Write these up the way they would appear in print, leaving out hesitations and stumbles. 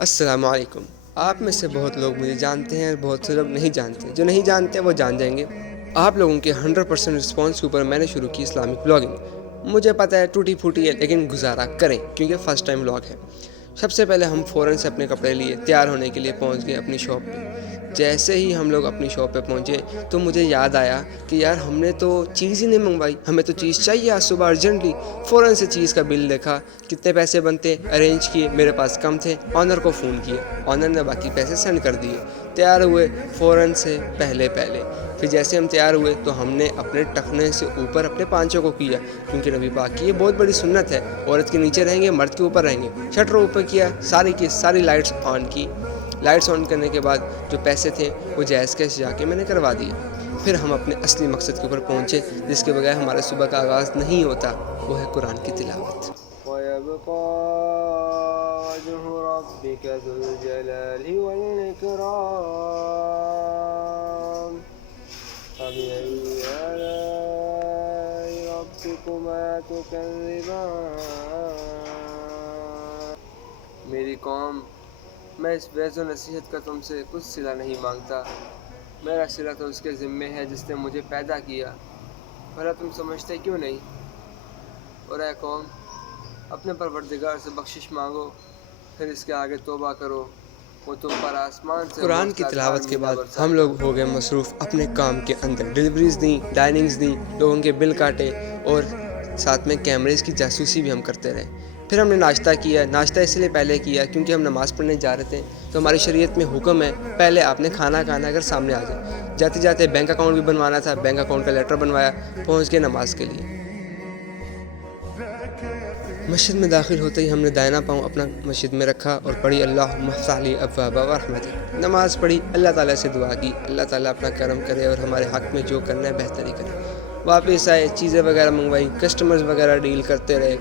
السلام علیکم۔ آپ میں سے بہت لوگ مجھے جانتے ہیں اور بہت سے لوگ نہیں جانتے۔ جو نہیں جانتے وہ جان جائیں گے۔ آپ لوگوں کے 100% رسپانس کے اوپر میں نے شروع کی اسلامک بلاگنگ۔ مجھے پتہ ہے ٹوٹی پھوٹی ہے، لیکن گزارا کریں کیونکہ فرسٹ ٹائم بلاگ ہے۔ سب سے پہلے ہم فوراً سے اپنے کپڑے لیے تیار ہونے کے لیے پہنچ گئے اپنی شاپ پہ۔ جیسے ہی ہم لوگ اپنی شاپ پہ پہنچے تو مجھے یاد آیا کہ یار ہم نے تو چیز ہی نہیں منگوائی، ہمیں تو چیز چاہیے آج صبح ارجنٹلی۔ فوراً سے چیز کا بل دیکھا، کتنے پیسے بنتے ارینج کیے، میرے پاس کم تھے، آنر کو فون کیا، آنر نے باقی پیسے سینڈ کر دیے۔ تیار ہوئے فوراً سے پہلے پھر جیسے ہم تیار ہوئے تو ہم نے اپنے ٹخنے سے اوپر اپنے پانچوں کو کیا، کیونکہ نبی پاک کی یہ بہت بڑی سنت ہے، عورت کے نیچے رہیں گے، مرد کے اوپر رہیں گے۔ شٹر اوپر کیا، ساری لائٹس آن کی۔ لائٹس آن کرنے کے بعد جو پیسے تھے وہ جائز کیش جا کے میں نے کروا دیے۔ پھر ہم اپنے اصلی مقصد کے اوپر پہنچے، جس کے بغیر ہمارے صبح کا آغاز نہیں ہوتا، وہ ہے قرآن کی تلاوت۔ وَيَبْقَى وَجْهُ رَبِّكَ ذُو الْجَلَالِ وَالْإِكْرَامِ فَبِأَيِّ آلَاءِ رَبِّكُمَا تُكَذِّبَانِ۔ میری قوم، میں اس وعظ و نصیحت کا تم سے کچھ صلہ نہیں مانگتا، میرا صلہ تو اس کے ذمے ہے جس نے مجھے پیدا کیا، بھلا تم سمجھتے کیوں نہیں؟ اور اے قوم، اپنے پروردگار سے بخشش مانگو، پھر اس کے آگے توبہ کرو، وہ تم پر آسمان سے قرآن کی تلاوت کے بعد ہم لوگ ہو گئے مصروف اپنے کام کے اندر۔ ڈلیوریز دیں، ڈائننگز دیں، لوگوں کے بل کاٹے، اور ساتھ میں کیمریز کی جاسوسی بھی ہم کرتے رہے۔ پھر ہم نے ناشتہ کیا۔ ناشتہ اس لیے پہلے کیا کیونکہ ہم نماز پڑھنے جا رہے تھے، تو ہماری شریعت میں حکم ہے پہلے آپ نے کھانا کھانا اگر سامنے آ جائے۔ جاتے جاتے بینک اکاؤنٹ بھی بنوانا تھا، بینک اکاؤنٹ کا لیٹر بنوایا، پہنچ گئے نماز کے لیے۔ مسجد میں داخل ہوتے ہی ہم نے دائنا پاؤں اپنا مسجد میں رکھا اور پڑھی اللہم افتح لی ابواب رحمتک۔ نماز پڑھی، اللہ تعالیٰ سے دعا کی، اللہ تعالیٰ اپنا کرم کرے اور ہمارے حق میں جو کرنا ہے بہتری کرے۔ واپس آئے، چیزیں وغیرہ منگوائی، کسٹمرز وغیرہ ڈیل کرتے رہے۔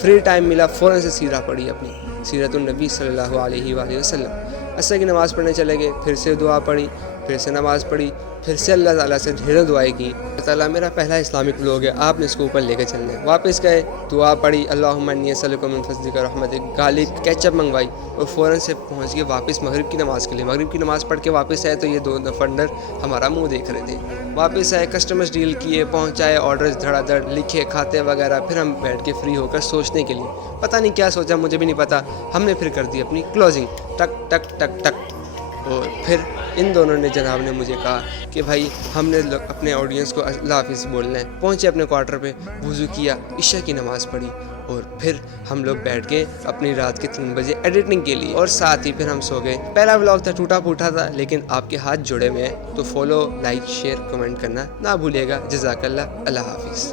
فری ٹائم ملا، فوراً سے سیرہ پڑھی، اپنی سیرت النبی صلی اللہ علیہ وآلہ وسلم۔ عصر کی نماز پڑھنے چلے گئے، پھر سے دعا پڑھی، پھر سے نماز پڑھی، پھر سے اللہ تعالیٰ سے ڈھیروں دعائیں کی۔ اللہ تعالیٰ میرا پہلا اسلامک بلاگ ہے، آپ نے اس کو اوپر لے کے چلنا ہے۔ واپس گئے، دعا پڑھی، اللہم انی اسألک من فضلک و رحمتک، گارلک کیچپ منگوائی، اور فوراً سے پہنچ گئے واپس مغرب کی نماز کے لیے۔ مغرب کی نماز پڑھ کے واپس آئے تو یہ دو فنڈر ہمارا منہ دیکھ رہے تھے۔ واپس آئے، کسٹمرز ڈیل کیے، پہنچائے، آرڈرز دھڑا دھڑ لکھے، کھاتے وغیرہ۔ پھر ہم بیٹھ کے فری ہو کر سوچنے کے لیے، پتہ نہیں کیا سوچا، مجھے بھی نہیں پتہ۔ ہم نے پھر کر دی اپنی کلوزنگ، ٹک ٹک ٹک ٹک۔ اور پھر ان دونوں نے جناب نے مجھے کہا کہ بھائی ہم نے اپنے آڈینس کو اللہ حافظ بولنا ہے۔ پہنچے اپنے کوارٹر پہ، وضو کیا، عشاء کی نماز پڑھی، اور پھر ہم لوگ بیٹھ کے اپنی رات کے 3 بجے ایڈیٹنگ کے لیے، اور ساتھ ہی پھر ہم سو گئے۔ پہلا ولاگ تھا، ٹوٹا پھوٹا تھا، لیکن آپ کے ہاتھ جڑے ہوئے ہیں، تو فالو، لائک، شیئر، کمنٹ کرنا نہ بھولیے گا۔ جزاک اللہ، اللہ حافظ۔